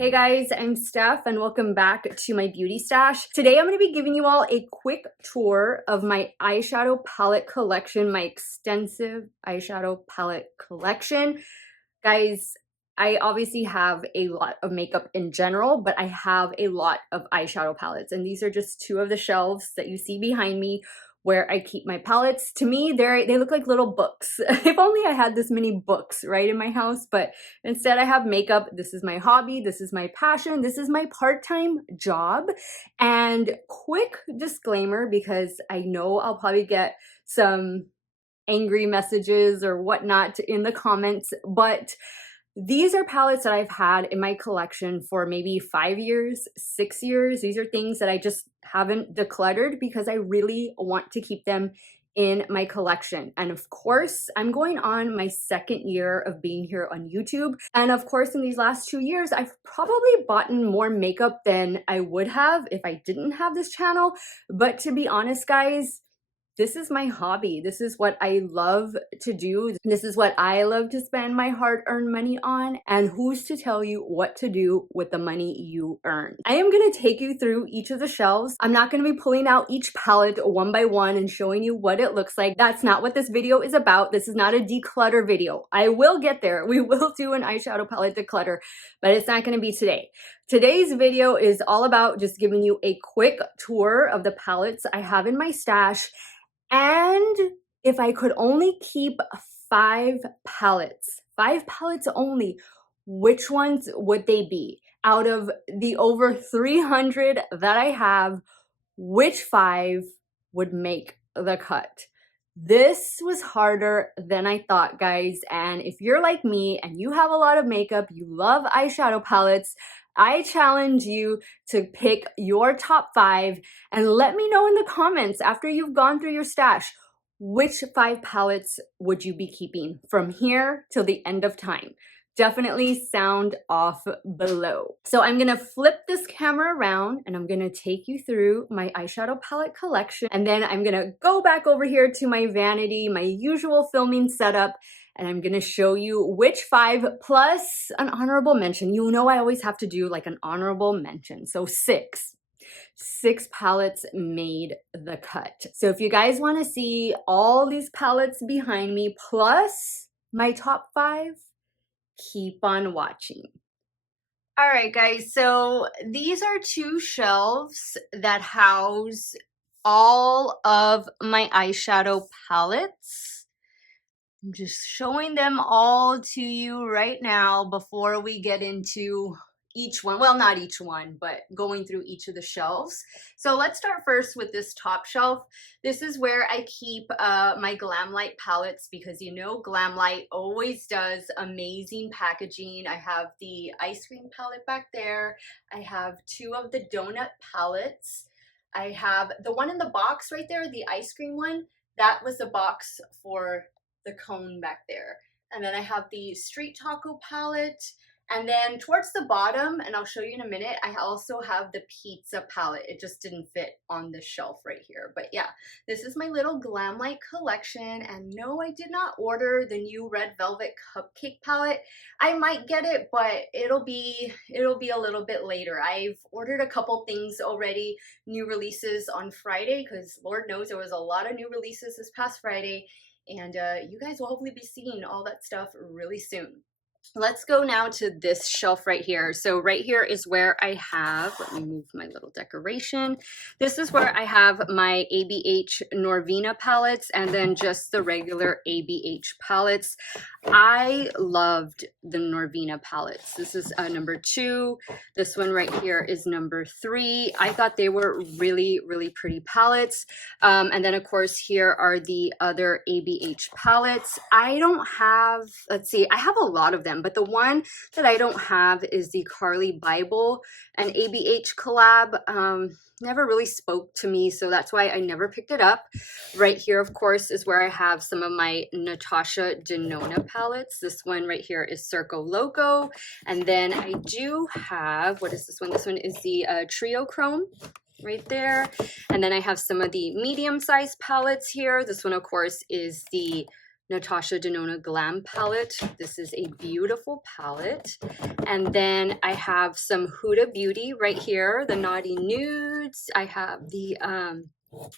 Hey guys, I'm Steff and welcome back to my beauty stash. Today I'm going to be giving you all a quick tour of my eyeshadow palette collection, my extensive eyeshadow palette collection. Guys, I obviously have a lot of makeup in general, but I have a lot of eyeshadow palettes, and these are just two of the shelves that you see behind me where I keep my palettes. To me, they look like little books. If only I had this many books right in my house, but instead I have makeup. This is my hobby, this is my passion, this is my part-time job. And quick disclaimer, because I know I'll probably get some angry messages or whatnot in the comments, but these are palettes that I've had in my collection for maybe 5 years, 6 years. These are things that I just haven't decluttered because I really want to keep them in my collection. And of course, I'm going on my 2nd year of being here on YouTube. And of course, in these last 2 years, I've probably bought more makeup than I would have if I didn't have this channel. But to be honest, guys, this is my hobby. This is what I love to do. This is what I love to spend my hard-earned money on. And who's to tell you what to do with the money you earn? I am going to take you through each of the shelves. I'm not going to be pulling out each palette one by one and showing you what it looks like. That's not what this video is about. This is not a declutter video. I will get there. We will do an eyeshadow palette declutter, but it's not going to be today. Today's video is all about just giving you a quick tour of the palettes I have in my stash. And if I could only keep 5 palettes only, which ones would they be? Out of the over 300 that I have, which 5 would make the cut? This was harder than I thought, guys. And if you're like me and you have a lot of makeup, you love eyeshadow palettes, I challenge you to pick your top 5 and let me know in the comments after you've gone through your stash, which 5 palettes would you be keeping from here till the end of time? Definitely sound off below. So I'm gonna flip this camera around and I'm gonna take you through my eyeshadow palette collection, and then I'm gonna go back over here to my vanity, my usual filming setup, and I'm gonna show you which 5 plus an honorable mention. You know I always have to do like an honorable mention, so 6 palettes made the cut. So if you guys want to see all these palettes behind me plus my top 5, keep on watching. All right, guys, so these are 2 shelves that house all of my eyeshadow palettes. I'm just showing them all to you right now before we get into each one. Well, not each one, but going through each of the shelves. So let's start first with this top shelf. This is where I keep my Glam Light palettes, because you know Glam Light always does amazing packaging. I have the ice cream palette back there. I have 2 of the donut palettes. I have the one in the box right there, the ice cream one. That was the box for the cone back there. And then I have the Street Taco palette. And then towards the bottom, and I'll show you in a minute, I also have the pizza palette. It just didn't fit on the shelf right here. But yeah, this is my little Glam Light collection. And no, I did not order the new Red Velvet Cupcake palette. I might get it, but it'll be a little bit later. I've ordered a couple things already, new releases on Friday, because Lord knows there was a lot of new releases this past Friday. And you guys will hopefully be seeing all that stuff really soon. Let's go now to this shelf right here. So right here is where I have, let me move my little decoration. This is where I have my ABH Norvina palettes and then just the regular ABH palettes. I loved the Norvina palettes. This is number 2. This one right here is number 3. I thought they were really, really pretty palettes. And then of course here are the other ABH palettes. I don't have, let's see, I have a lot of them, but the one that I don't have is the Carly Bible and ABH collab. Never really spoke to me, so that's why I never picked it up. Right here, of course, is where I have some of my Natasha Denona palettes. This one right here is Circo Loco. And then I do have, what is this one? This one is the Trio Chrome right there. And then I have some of the medium-sized palettes here. This one, of course, is the Natasha Denona Glam palette. This is a beautiful palette. And then I have some Huda Beauty right here, the Naughty Nudes. I have the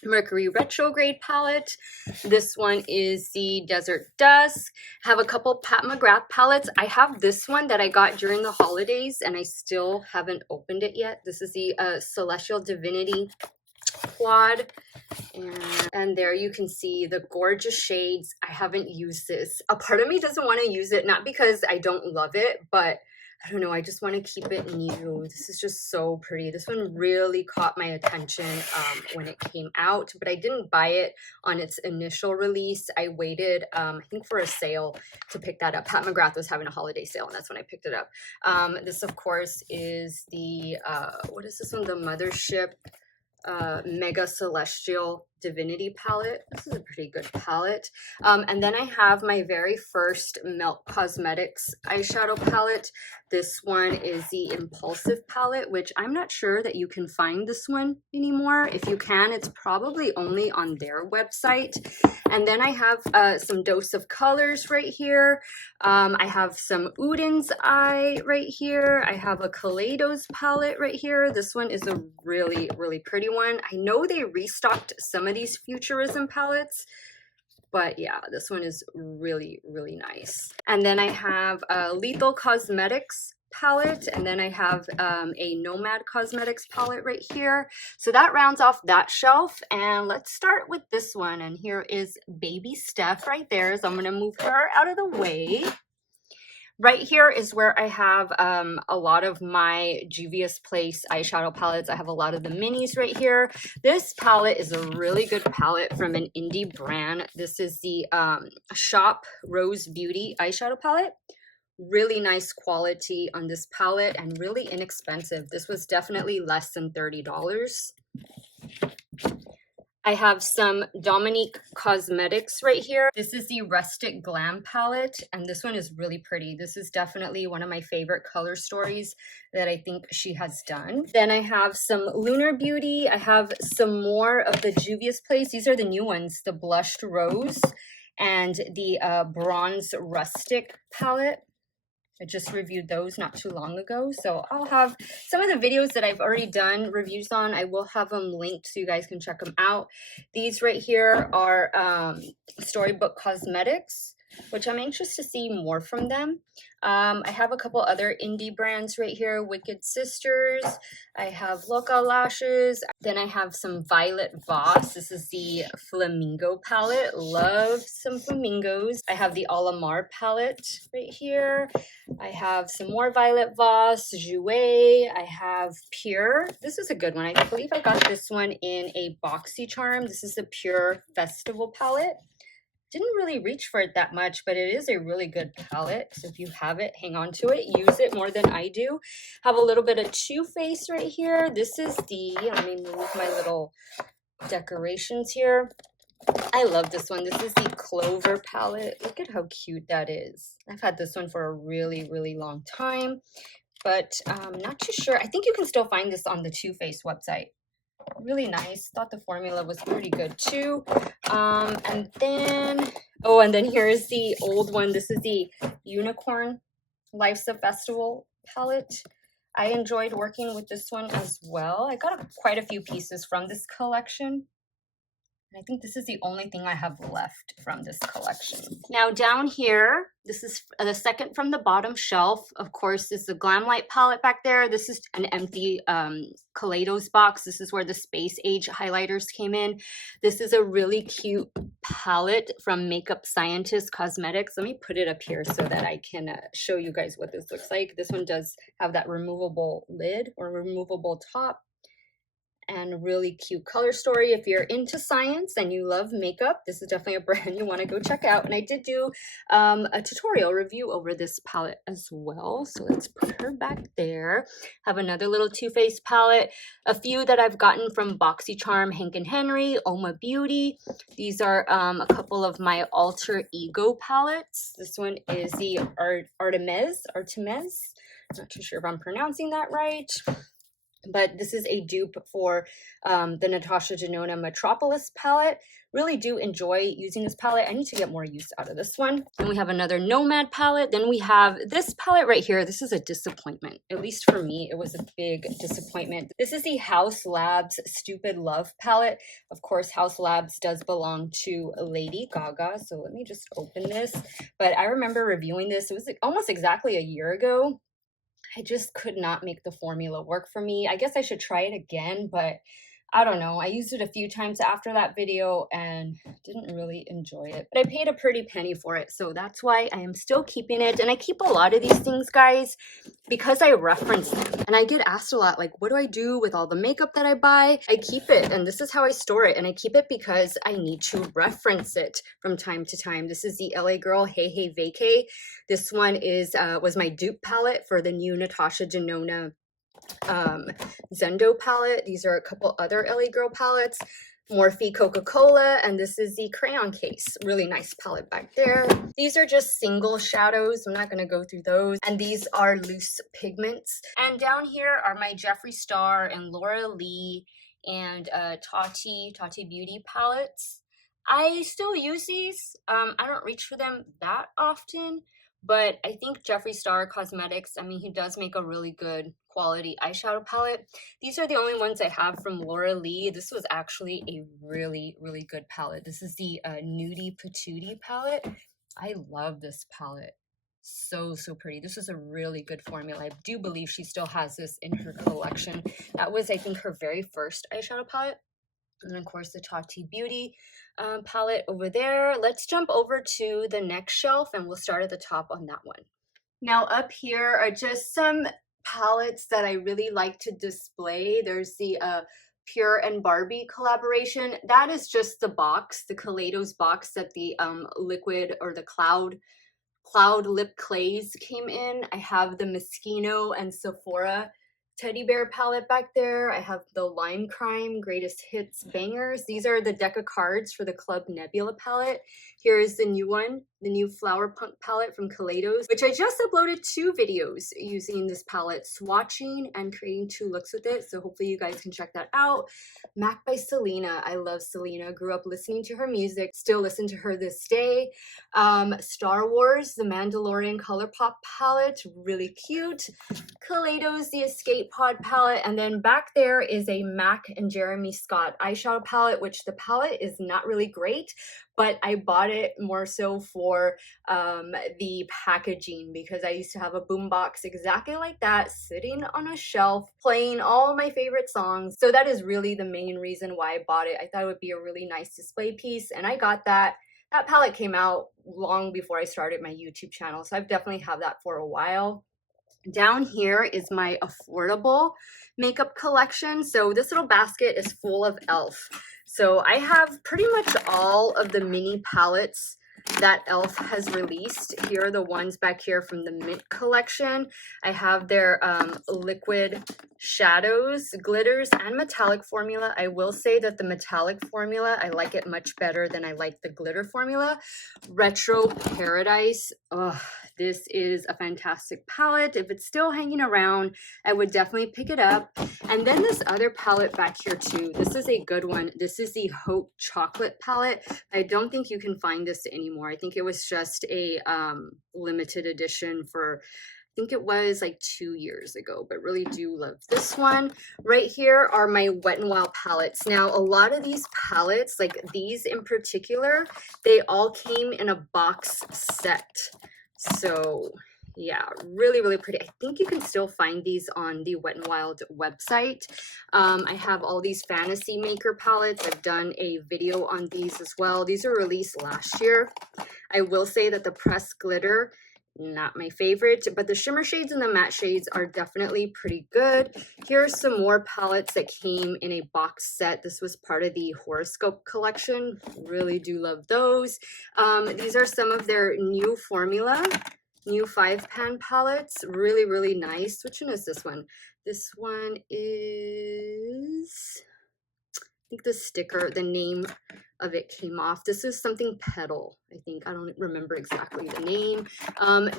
Mercury Retrograde palette. This one is the Desert Dusk. I have a couple Pat McGrath palettes. I have this one that I got during the holidays and I still haven't opened it yet. This is the Celestial Divinity quad. And there you can see the gorgeous shades. I haven't used this. A part of me doesn't want to use it, not because I don't love it, but I don't know, I just want to keep it new. This is just so pretty. This one really caught my attention when it came out, but I didn't buy it on its initial release. I waited, I think, for a sale to pick that up. Pat McGrath was having a holiday sale, and that's when I picked it up. This, of course, is the, what is this one? The Mothership Mega Celestial Divinity palette. This is a pretty good palette. And then I have my very first Milk Cosmetics eyeshadow palette. This one is the Impulsive palette, which I'm not sure that you can find this one anymore. If you can, it's probably only on their website. And then I have some Dose of Colors right here. I have some Udin's Eye right here. I have a Kaleidos palette right here. This one is a really, really pretty one. I know they restocked some of these Futurism palettes, but yeah, this one is really, really nice. And then I have a Lethal Cosmetics palette, and then I have a Nomad Cosmetics palette right here. So that rounds off that shelf, and let's start with this one. And here is baby Steff right there, so I'm going to move her out of the way. Right here is where I have a lot of my Juvia's Place eyeshadow palettes. I have a lot of the minis right here. This palette is a really good palette from an indie brand. This is the Shoppe Rose Beauty eyeshadow palette. Really nice quality on this palette and really inexpensive. This was definitely less than $30. I have some Dominique Cosmetics right here. This is the Rustic Glam palette, and this one is really pretty. This is definitely one of my favorite color stories that I think she has done. Then I have some Lunar Beauty. I have some more of the Juvia's Place. These are the new ones, the Blushed Rose and the Bronze Rustic palette. I just reviewed those not too long ago, so I'll have some of the videos that I've already done reviews on. I will have them linked so you guys can check them out. These right here are Storybook Cosmetics, which I'm anxious to see more from them. I have a couple other indie brands right here. Wicked Sisters. I have Loco Lashes. Then I have some Violet Voss. This is the Flamingo palette. Love some flamingos. I have the Alamar palette right here. I have some more Violet Voss. Jouer. I have Pure. This is a good one. I believe I got this one in a BoxyCharm. This is the Pure Festival palette. Didn't really reach for it that much, but it is a really good palette. So if you have it, hang on to it. Use it more than I do. Have a little bit of Too Faced right here. This is the, let me move my little decorations here. I love this one. This is the Clover palette. Look at how cute that is. I've had this one for a really, really long time, but I'm not too sure. I think you can still find this on the Too Faced website. Really nice. Thought the formula was pretty good too. And then, oh, and then here is the old one. This is the Unicorn Life's a Festival palette. I enjoyed working with this one as well. I got quite a few pieces from this collection. I think this is the only thing I have left from this collection. Now down here, this is the second from the bottom shelf. Of course, this is the Glam Light palette back there. This is an empty Kaleidos box. This is where the Space Age highlighters came in. This is a really cute palette from Makeup Scientist Cosmetics. Let me put it up here so that I can show you guys what this looks like. This one does have that removable lid or removable top. And really cute color story. If you're into science and you love makeup, this is definitely a brand you want to go check out. And I did do a tutorial review over this palette as well. So let's put her back there. Have another little Too Faced palette. A few that I've gotten from BoxyCharm, Hank and Henry, Uoma Beauty. These are a couple of my Alter Ego palettes. This one is the Artemis. Not too sure if I'm pronouncing that right. but this is a dupe for the Natasha Denona Metropolis palette. Really do enjoy using this palette. I need to get more use out of this one. Then we have another Nomad palette. Then we have this palette right here. This is a disappointment. At least for me, it was a big disappointment. This is the Haus Labs Stupid Love palette. Of course, Haus Labs does belong to Lady Gaga. So let me just open this. But I remember reviewing this. It was almost exactly a year ago. I just could not make the formula work for me. I guess I should try it again, but I don't know. I used it a few times after that video and didn't really enjoy it. But I paid a pretty penny for it, so that's why I am still keeping it. And I keep a lot of these things, guys, because I reference them. And I get asked a lot, like, what do I do with all the makeup that I buy? I keep it, and this is how I store it. And I keep it because I need to reference it from time to time. This is the LA Girl Hey Hey Vacay. This one was my dupe palette for the new Natasha Denona Zendo palette. These are a couple other LA Girl palettes. Morphe Coca-Cola, and this is the crayon case. Really nice palette back there. These are just single shadows. I'm not going to go through those. And these are loose pigments. And down here are my Jeffree Star and Laura Lee and Tati Beauty palettes. I still use these. I don't reach for them that often, but I think Jeffree Star Cosmetics, I mean, he does make a really good quality eyeshadow palette. These are the only ones I have from Laura Lee. This was actually a really, really good palette. This is the Nude Patootie palette. I love this palette. So pretty. This is a really good formula. I do believe she still has this in her collection. That was, I think, her very first eyeshadow palette. And of course, the Tati Beauty palette over there. Let's jump over to the next shelf and we'll start at the top on that one. Now up here are just some palettes that I really like to display. There's the Pure and Barbie collaboration. That is just the box, the Kaleidos box that the liquid or the cloud lip clays came in. I have the Moschino and Sephora teddy bear palette back there. I have the Lime Crime Greatest Hits Bangers. These are the deck of cards for the Club Nebula palette. Here is the new one, the new Flower Punk palette from Kaleidos, which I just uploaded 2 videos using this palette, swatching and creating 2 looks with it. So hopefully you guys can check that out. MAC by Selena. I love Selena. Grew up listening to her music. Still listen to her this day. Star Wars, the Mandalorian Colourpop palette. Really cute. Kaleidos, the Escape Pod palette. And then back there is a MAC and Jeremy Scott eyeshadow palette, which the palette is not really great, but I bought it more so for the packaging because I used to have a boombox exactly like that sitting on a shelf playing all my favorite songs. So that is really the main reason why I bought it. I thought it would be a really nice display piece, and I got that. That palette came out long before I started my YouTube channel, so I've definitely had that for a while. Down here is my affordable makeup collection. So this little basket is full of e.l.f. So I have pretty much all of the mini palettes that e.l.f. has released. Here are the ones back here from the Mint collection. I have their liquid shadows, glitters, and metallic formula. I will say that the metallic formula, I like it much better than I like the glitter formula. Retro Paradise. Oh, this is a fantastic palette. If it's still hanging around, I would definitely pick it up. And then this other palette back here too. This is a good one. This is the Hope Chocolate palette. I don't think you can find this anymore. I think it was just a limited edition for, I think it was like 2 years ago, but really do love this one. Right here are my Wet n Wild palettes. Now, a lot of these palettes, like these in particular, they all came in a box set. So yeah, really, really pretty. I think you can still find these on the Wet n Wild website. I have all these Fantasy Maker palettes. I've done a video on these as well. These are released last year. I will say that the pressed glitter, not my favorite, but the shimmer shades and the matte shades are definitely pretty good. Here's some more palettes that came in a box set. This was part of the horoscope collection. Really do love those. These are some of their new formula, new 5-pan palettes. Really, really nice. Which one is this one? This one is, I think the sticker, the name of it came off. This is something Petal, I think. I don't remember exactly the name.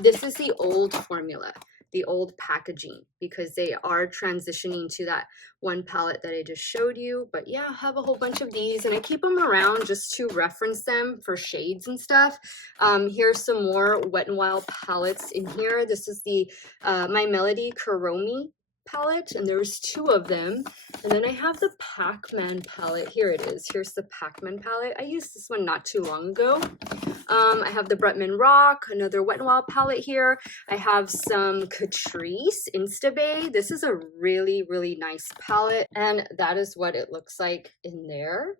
This is the old formula. the old packaging because they are transitioning to that one palette that I just showed you. But yeah, I have a whole bunch of these and I keep them around just to reference them for shades and stuff. Here's some more Wet n Wild palettes in here. This is the My Melody Kuromi palette, and there's 2 of them. And then I have the Pac-Man palette. Here it is. Here's the Pac-Man palette. I used this one not too long ago. I have the Bretman Rock, another Wet n Wild palette here. I have some Catrice Instabay. This is a really, really nice palette, and that is what it looks like in there.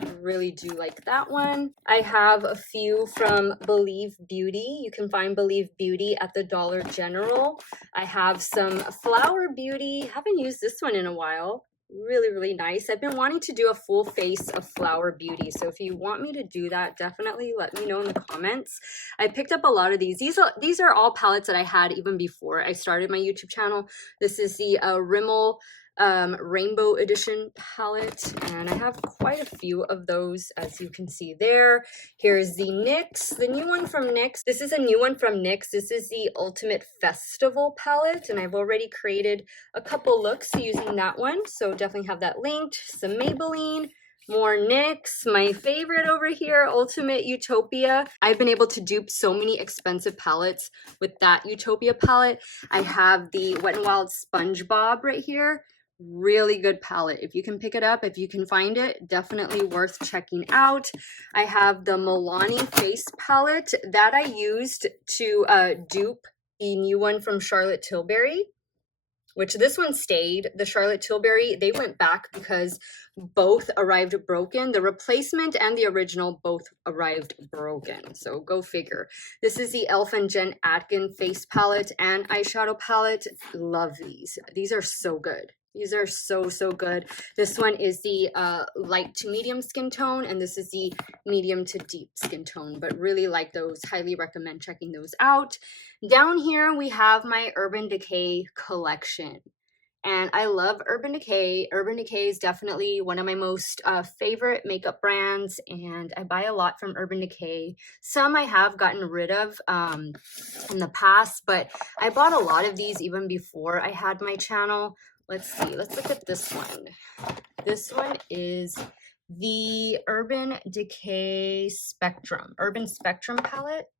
I really do like that one. I have a few from Believe Beauty. You can find Believe Beauty at the Dollar General. I have some Flower Beauty. Haven't used this one in a while. Really, really nice. I've been wanting to do a full face of Flower Beauty, so if you want me to do that, definitely let me know in the comments. I picked up a lot of these. These are all palettes that I had even before I started my YouTube channel. This is the Rimmel Rainbow Edition palette, and I have quite a few of those, as you can see there. Here's the NYX, the new one from NYX. This is a new one from NYX. This is the Ultimate Festival palette, and I've already created a couple looks using that one, so definitely have that linked. Some Maybelline, more NYX, my favorite over here, Ultimate Utopia. I've been able to dupe so many expensive palettes with that Utopia palette. I have the Wet n Wild SpongeBob right here. Really good palette. If you can pick it up, if you can find it, definitely worth checking out. I have the Milani Face palette that I used to dupe the new one from Charlotte Tilbury, which this one stayed. The Charlotte Tilbury, they went back because both arrived broken. The replacement and the original both arrived broken, so go figure. This is the e.l.f. and Jen Atkin face palette and eyeshadow palette. Love these. These are so good. These are so, so good. This one is the light to medium skin tone, and this is the medium to deep skin tone, but really like those. Highly recommend checking those out. Down here, we have my Urban Decay collection. And I love Urban Decay. Urban Decay is definitely one of my most favorite makeup brands, and I buy a lot from Urban Decay. Some I have gotten rid of in the past, but I bought a lot of these even before I had my channel. Let's see, let's look at this one. This one is the Urban Decay Spectrum, Urban Spectrum palette.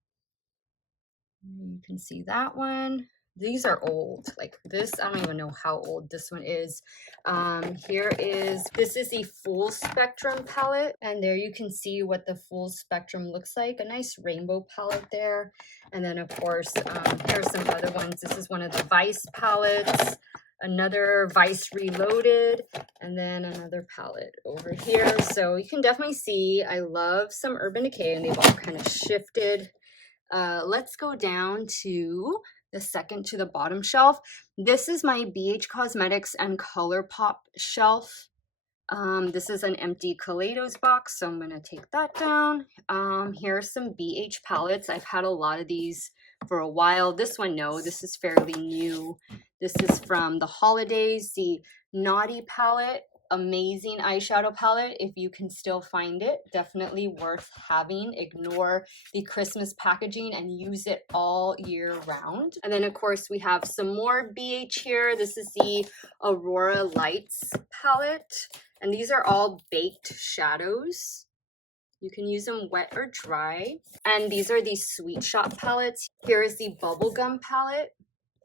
You can see that one. These are old, like this, I don't even know how old this one is. This is the Full Spectrum palette, and there you can see what the Full Spectrum looks like. A nice rainbow palette there. And then of course, here's some other ones. This is one of the Vice palettes. Another Vice Reloaded, and then another palette over here. So you can definitely see I love some Urban Decay, and they've all kind of shifted. Let's go down to the second to the bottom shelf. This is my BH Cosmetics and Colourpop shelf. This is an empty Kaleidos box, so I'm gonna take that down. Here are some BH palettes. I've had a lot of these for a while. This one, no, this is fairly new. This is from the holidays, the Naughty palette. Amazing eyeshadow palette. If you can still find it, definitely worth having. Ignore the Christmas packaging and use it all year round. And then of course we have some more BH here. This is the Aurora Lights palette, and these are all baked shadows. You can use them wet or dry. And these are the Sweet Shop palettes. Here is the Bubblegum palette.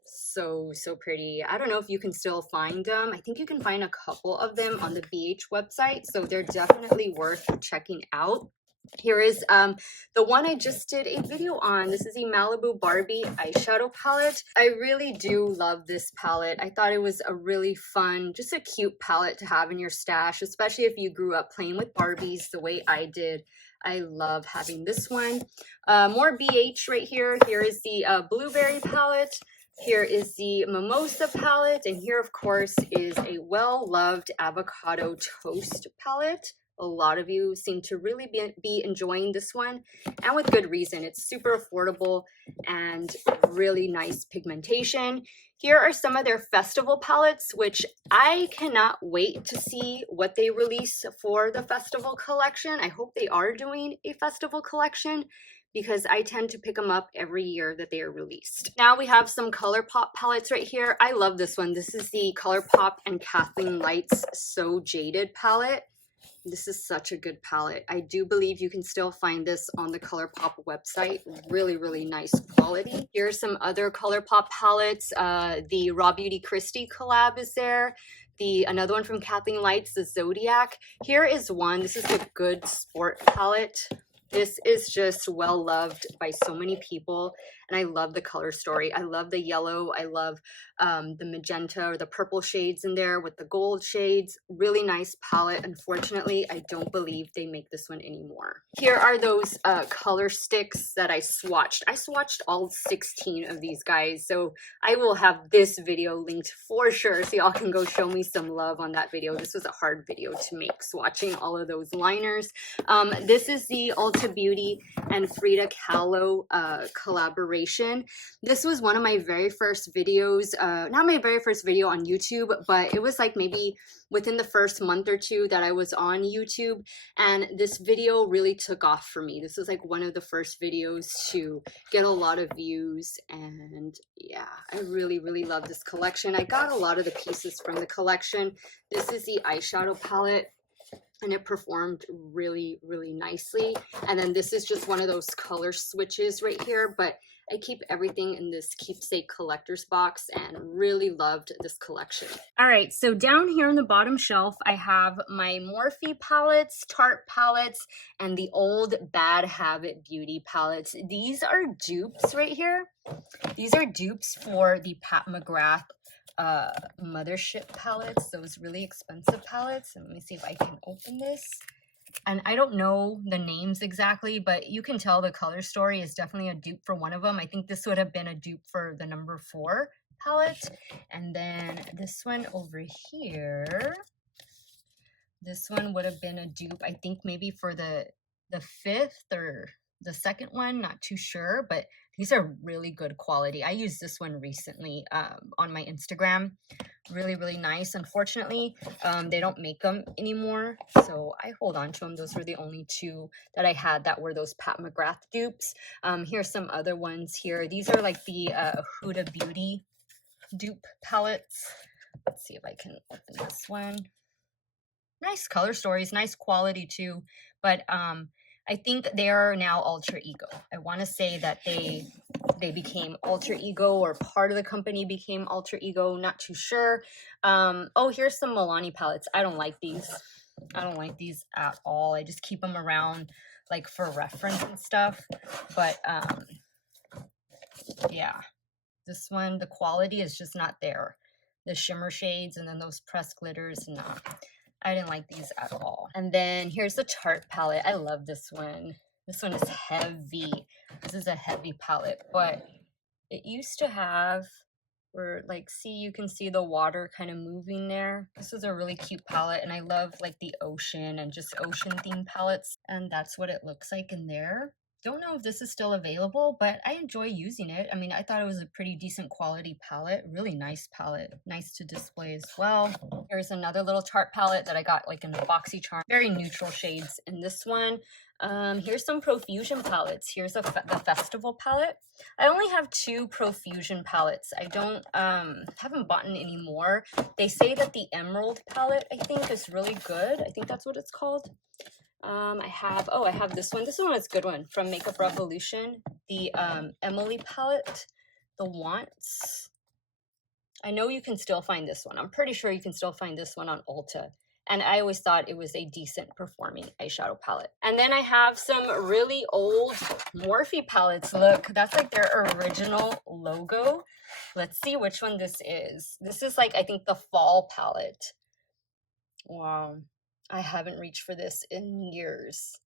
So pretty. I don't know if you can still find them. I think you can find a couple of them on the BH website, so they're definitely worth checking out. Here is the one I just did a video on. This is the Malibu Barbie eyeshadow palette. I really do love this palette. I thought it was a really fun, just a cute palette to have in your stash, especially if you grew up playing with Barbies the way I did. I love having this one. More BH right here. Here is the Blueberry palette. Here is the Mimosa palette, and here of course is a well-loved Avocado Toast palette. A lot of you seem to really be enjoying this one, and with good reason. It's super affordable and really nice pigmentation. Here are some of their festival palettes, which I cannot wait to see what they release for the festival collection. I hope they are doing a festival collection, because I tend to pick them up every year that they are released. Now we have some Colourpop palettes right here. I love this one. This is the Colourpop and Kathleen Lights So Jaded palette. This is such a good palette. I do believe you can still find this on the Colourpop website. Really, really nice quality. Here's some other Colourpop palettes. The Raw Beauty Christie collab is there. Another one from Kathleen Lights, the Zodiac. Here is one. This is a Good Sport palette. This is just well loved by so many people, and I love the color story. I love the yellow. I love the magenta or the purple shades in there with the gold shades. Really nice palette. Unfortunately, I don't believe they make this one anymore. Here are those color sticks that I swatched. I swatched all 16 of these guys, so I will have this video linked for sure, so y'all can go show me some love on that video. This was a hard video to make, swatching all of those liners. This is the Ulta Beauty and Frida Kahlo collaboration. This was one of my very first videos, not my very first video on YouTube, but it was like maybe within the first month or two that I was on YouTube, and this video really took off for me. This was like one of the first videos to get a lot of views, and yeah, I really, really love this collection. I got a lot of the pieces from the collection. This is the eyeshadow palette, and it performed really, really nicely. And then this is just one of those color switches right here, but I keep everything in this keepsake collector's box and really loved this collection. All right, so down here on the bottom shelf, I have my Morphe palettes, Tarte palettes, and the old Bad Habit Beauty palettes. These are dupes right here. These are dupes for the Pat McGrath Mothership palettes, those really expensive palettes. And let me see if I can open this. And I don't know the names exactly, but you can tell the color story is definitely a dupe for one of them. I think this would have been a dupe for the number 4 palette. And then this one over here, this one would have been a dupe, I think maybe for the 5th or the 2nd one, not too sure, but these are really good quality. I used this one recently on my Instagram. Really, really nice. Unfortunately, they don't make them anymore, so I hold on to them. Those were the only 2 that I had that were those Pat McGrath dupes. Here's some other ones here. These are like the Huda Beauty dupe palettes. Let's see if I can open this one. Nice color stories, nice quality too, but I think they are now Alter Ego. I want to say that they became Alter Ego, or part of the company became Alter Ego, not too sure. Oh, here's some Milani palettes. I don't like these. I don't like these at all. I just keep them around like for reference and stuff. But yeah, this one, the quality is just not there. The shimmer shades and then those pressed glitters, nah. I didn't like these at all. And then here's the Tarte palette. I love this one. This one is heavy. This is a heavy palette, but it used to have, where like, see, you can see the water kind of moving there. This is a really cute palette, and I love like the ocean and just ocean themed palettes. And that's what it looks like in there. Don't know if this is still available, but I enjoy using it. I mean, I thought it was a pretty decent quality palette. Really nice palette. Nice to display as well. Here's another little Tarte palette that I got like in a BoxyCharm. Very neutral shades in this one. Here's some Profusion palettes. Here's the Festival palette. I only have 2 Profusion palettes. I don't haven't bought any more. They say that the Emerald palette, I think, is really good. I think that's what it's called. I have this one. This one is a good one from Makeup Revolution. The Emily palette, the Wants. I know you can still find this one. I'm pretty sure you can still find this one on Ulta. And I always thought it was a decent performing eyeshadow palette. And then I have some really old Morphe palettes. Look, that's like their original logo. Let's see which one this is. This is like, I think, the fall palette. Wow. I haven't reached for this in years,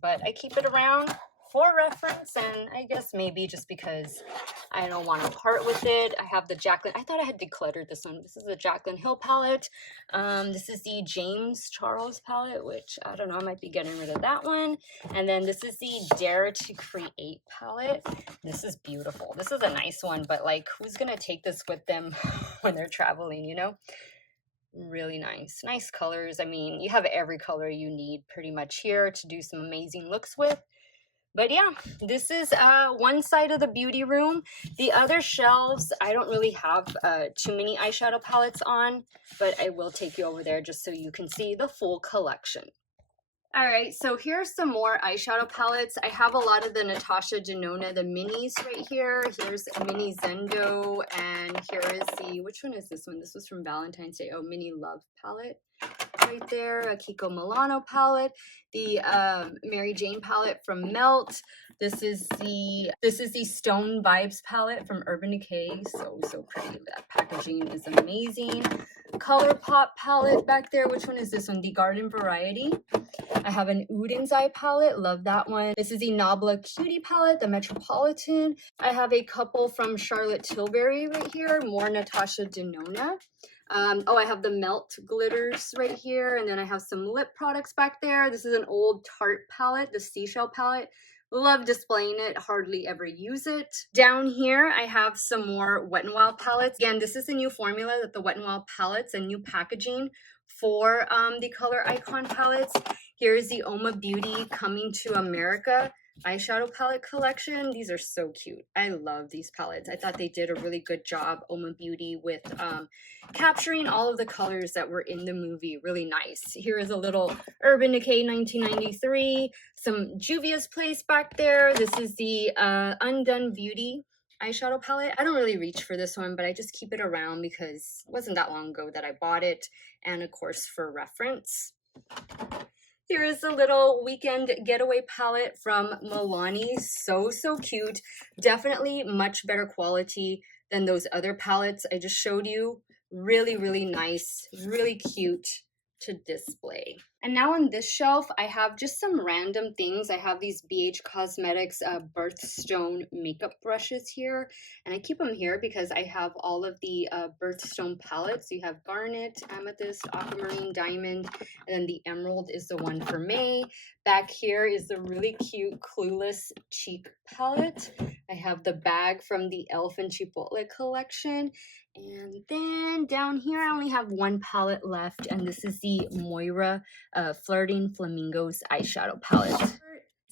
but I keep it around for reference, and I guess maybe just because I don't want to part with it. I have the Jaclyn. I thought I had decluttered this one. This is the Jaclyn Hill palette. This is the James Charles palette, which I don't know, I might be getting rid of that one. And then this is the Dare to Create palette. This is beautiful. This is a nice one, but like, who's gonna take this with them when they're traveling, you know? Really nice colors. I mean, you have every color you need pretty much here to do some amazing looks with. But yeah, this is one side of the beauty room. The other shelves, I don't really have too many eyeshadow palettes on, but I will take you over there just so you can see the full collection. All right, so here's some more eyeshadow palettes. I have a lot of the Natasha Denona, the minis right here. Here's a mini Zendo, and here is the, which one is this one? This was from Valentine's Day. Oh, mini Love palette right there. A Kiko Milano palette. The Mary Jane palette from Melt. This is the Stone Vibes palette from Urban Decay. So pretty. That packaging is amazing. Colourpop palette back there. Which one is this one? The Garden Variety. I have an Uden's Eye palette. Love that one. This is the Nebula Cutie palette, the Metropolitan. I have a couple from Charlotte Tilbury right here. More Natasha Denona. Oh, I have the Melt glitters right here. And then I have some lip products back there. This is an old Tarte palette, the Seashell palette. Love displaying it, hardly ever use it. Down here, I have some more Wet n Wild palettes. Again, this is a new formula that the Wet n Wild palettes and new packaging for the Color Icon palettes. Here's the Uoma Beauty Coming to America eyeshadow palette collection. These are so cute. I love these palettes. I thought they did a really good job, Uoma Beauty, with capturing all of the colors that were in the movie. Really nice. Here is a little Urban Decay 1993, some Juvia's Place back there. This is the Undone Beauty eyeshadow palette. I don't really reach for this one, but I just keep it around because it wasn't that long ago that I bought it, and of course for reference. Here is a little weekend getaway palette from Milani. So cute. Definitely much better quality than those other palettes I just showed you. Really nice, really cute to display. And now on this shelf, I have just some random things. I have these BH Cosmetics Birthstone makeup brushes here. And I keep them here because I have all of the Birthstone palettes. You have Garnet, Amethyst, Aquamarine, Diamond, and then the Emerald is the one for May. Back here is the really cute Clueless Cheek palette. I have the bag from the Elf and Chipotle collection. And then down here, I only have one palette left, and this is the Moira Flirting Flamingos eyeshadow palette.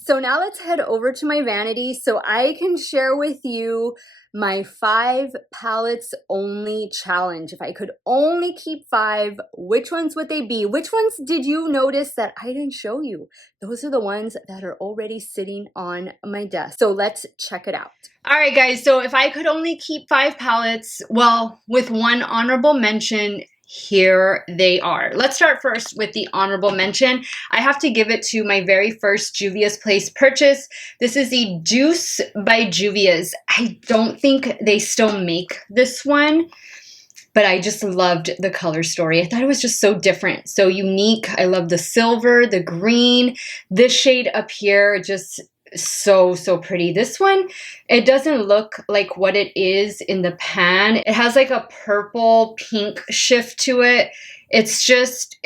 So now let's head over to my vanity so I can share with you my 5 palettes only challenge. If I could only keep 5, which ones would they be? Which ones did you notice that I didn't show you? Those are the ones that are already sitting on my desk. So let's check it out. All right, guys. So if I could only keep 5 palettes, well, with one honorable mention, here they are. Let's start first with the honorable mention. I have to give it to my very first Juvia's Place purchase. This is the Juice by Juvia's. I don't think they still make this one, but I just loved the color story. I thought it was just so different, so unique. I love the silver, the green, this shade up here, just so pretty. This one, it doesn't look like what it is in the pan. It has like a purple pink shift to it. It's just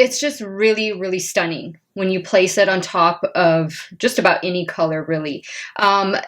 really stunning when you place it on top of just about any color, really.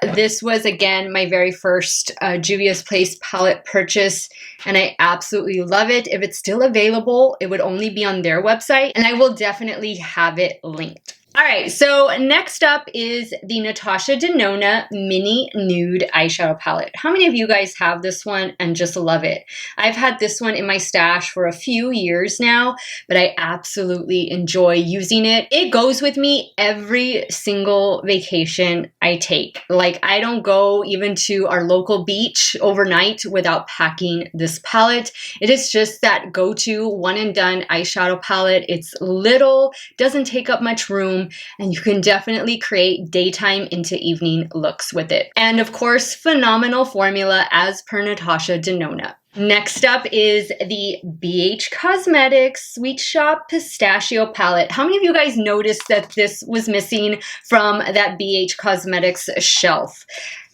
This was, again, my very first Juvia's Place palette purchase, and I absolutely love it. If it's still available, it would only be on their website, and I will definitely have it linked. All right, so next up is the Natasha Denona Mini Nude Eyeshadow Palette. How many of you guys have this one and just love it? I've had this one in my stash for a few years now, but I absolutely enjoy using it. It goes with me every single vacation I take. Like, I don't go even to our local beach overnight without packing this palette. It is just that go-to one and done eyeshadow palette. It's little, doesn't take up much room, and you can definitely create daytime into evening looks with it. And of course, phenomenal formula as per Natasha Denona. Next up is the BH Cosmetics Sweet Shop Pistachio Palette. How many of you guys noticed that this was missing from that BH Cosmetics shelf?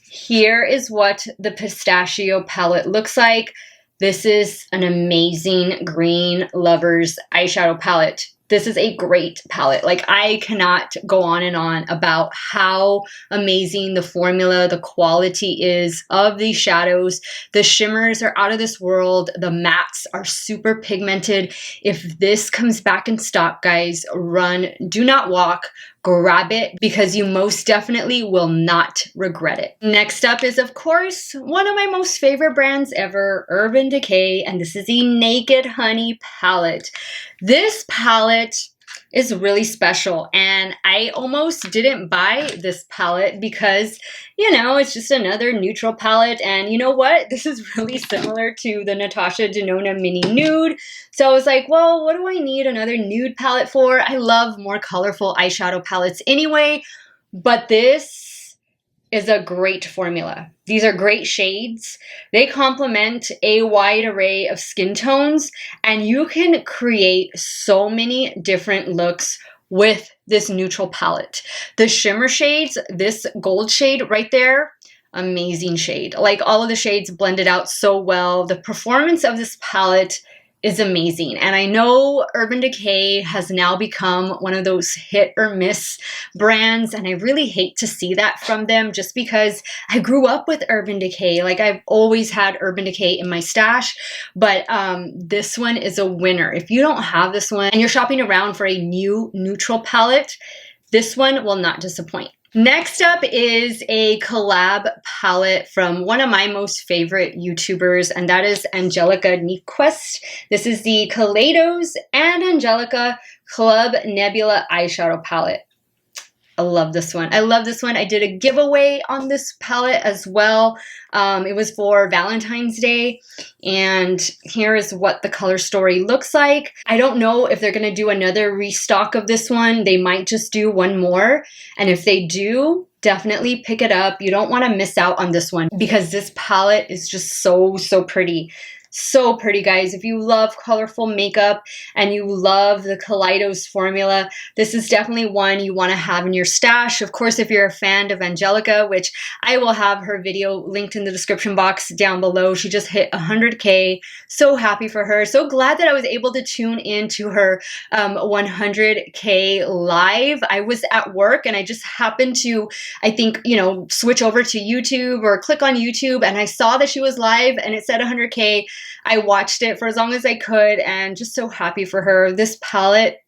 Here is what the Pistachio palette looks like. This is an amazing green lovers eyeshadow palette. This is a great palette. Like, I cannot go on and on about how amazing the formula, the quality is of these shadows. The shimmers are out of this world. The mattes are super pigmented. If this comes back in stock, guys, run, do not walk, grab it because you most definitely will not regret it. Next up is, of course, one of my most favorite brands ever, Urban Decay, and this is the Naked Honey palette. This palette is really special, and I almost didn't buy this palette because, you know, it's just another neutral palette, and you know what? This is really similar to the Natasha Denona Mini Nude, so I was like, well, what do I need another nude palette for? I love more colorful eyeshadow palettes anyway, but this is a great formula. These are great shades. They complement a wide array of skin tones, and you can create so many different looks with this neutral palette. The shimmer shades, this gold shade right there, amazing shade. Like, all of the shades blended out so well. The performance of this palette is amazing. And I know Urban Decay has now become one of those hit or miss brands, and I really hate to see that from them just because I grew up with Urban Decay. Like, I've always had Urban Decay in my stash, but this one is a winner. If you don't have this one and you're shopping around for a new neutral palette, this one will not disappoint. Next up is a collab palette from one of my most favorite YouTubers, and that is Angelica Nyquist. This is the Kaleidos and Angelica Club Nebula eyeshadow palette. I love this one. I love this one. I did a giveaway on this palette as well. It was for Valentine's Day, and here is what the color story looks like. I don't know if they're going to do another restock of this one. They might just do one more, and if they do, definitely pick it up. You don't want to miss out on this one because this palette is just so pretty. So pretty, guys. If you love colorful makeup and you love the Kaleidos formula, this is definitely one you want to have in your stash. Of course, if you're a fan of Angelica, which I will have her video linked in the description box down below. She just hit 100K. So happy for her. So glad that I was able to tune into her 100K live. I was at work and I just happened to, I think, you know, switch over to YouTube or click on YouTube, and I saw that she was live and it said 100K. I watched it for as long as I could, and just so happy for her. This palette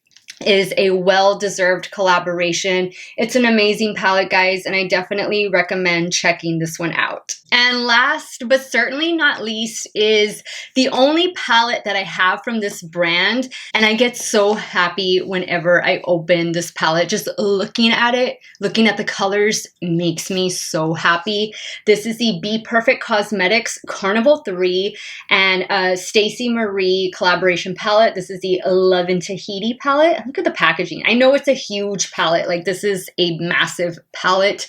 is a well-deserved collaboration. It's an amazing palette, guys, and I definitely recommend checking this one out. And last but certainly not least is the only palette that I have from this brand, and I get so happy whenever I open this palette. Just looking at it, looking at the colors makes me so happy. This is the BPerfect Cosmetics Carnival 3 and Stacey Marie collaboration palette. This is the Love in Tahiti palette. Look at the packaging. I know it's a huge palette. Like, this is a massive palette,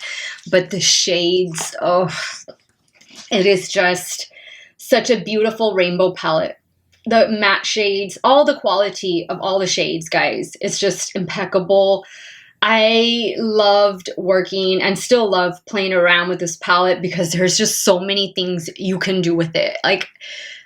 but the shades, oh, it is just such a beautiful rainbow palette. The matte shades, all the quality of all the shades, guys, it's just impeccable. I loved working and still love playing around with this palette because there's just so many things you can do with it. Like,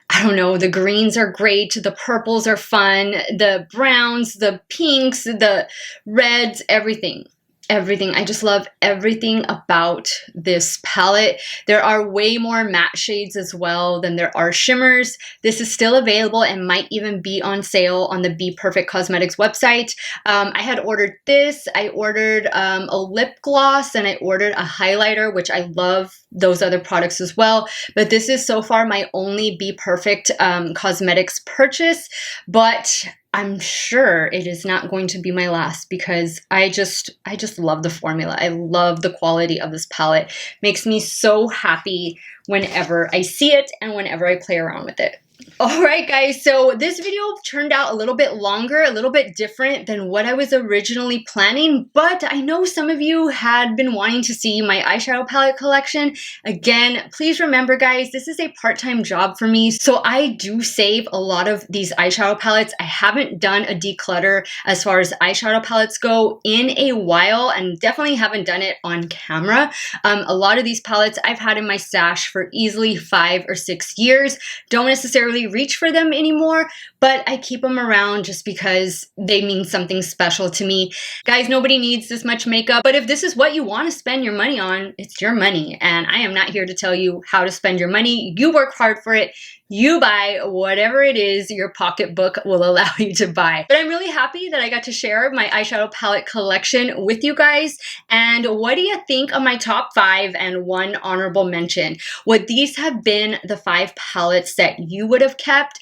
I don't know, the greens are great, the purples are fun, the browns, the pinks, the reds, everything. Everything. I just love everything about this palette. There are way more matte shades as well than there are shimmers. This is still available and might even be on sale on the BPerfect Cosmetics website. I had ordered this. I ordered a lip gloss and I ordered a highlighter, which I love those other products as well. But this is so far my only BPerfect Cosmetics purchase. But I'm sure it is not going to be my last because I just love the formula. I love the quality of this palette. Makes me so happy whenever I see it and whenever I play around with it. Alright guys, so this video turned out a little bit longer, a little bit different than what I was originally planning, but I know some of you had been wanting to see my eyeshadow palette collection. Again, please remember guys, this is a part-time job for me, so I do save a lot of these eyeshadow palettes. I haven't done a declutter as far as eyeshadow palettes go in a while, and definitely haven't done it on camera. A lot of these palettes I've had in my stash for easily 5 or 6 years. Don't necessarily reach for them anymore, but I keep them around just because they mean something special to me. Guys, nobody needs this much makeup, but if this is what you want to spend your money on, it's your money, and I am not here to tell you how to spend your money. You work hard for it. you buy whatever it is your pocketbook will allow you to buy. But I'm really happy that I got to share my eyeshadow palette collection with you guys. And what do you think of my top 5 and 1 honorable mention? Would these have been the 5 palettes that you would have kept?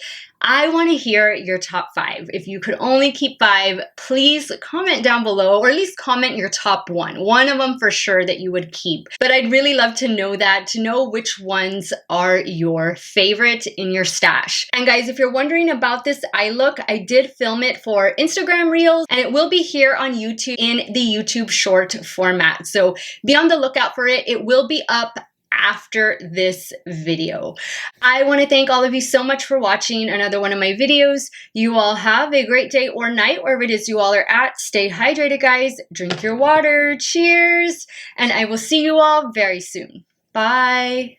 I want to hear your top 5. If you could only keep 5, please comment down below, or at least comment your top 1. One of them for sure that you would keep. But I'd really love to know that, to know which ones are your favorite in your stash. And guys, if you're wondering about this eye look, I did film it for Instagram Reels, and it will be here on YouTube in the YouTube short format. So be on the lookout for it. It will be up after this video. I want to thank all of you so much for watching another one of my videos. You all have a great day or night wherever it is you all are at. Stay hydrated, guys. Drink your water. Cheers. And I will see you all very soon. Bye.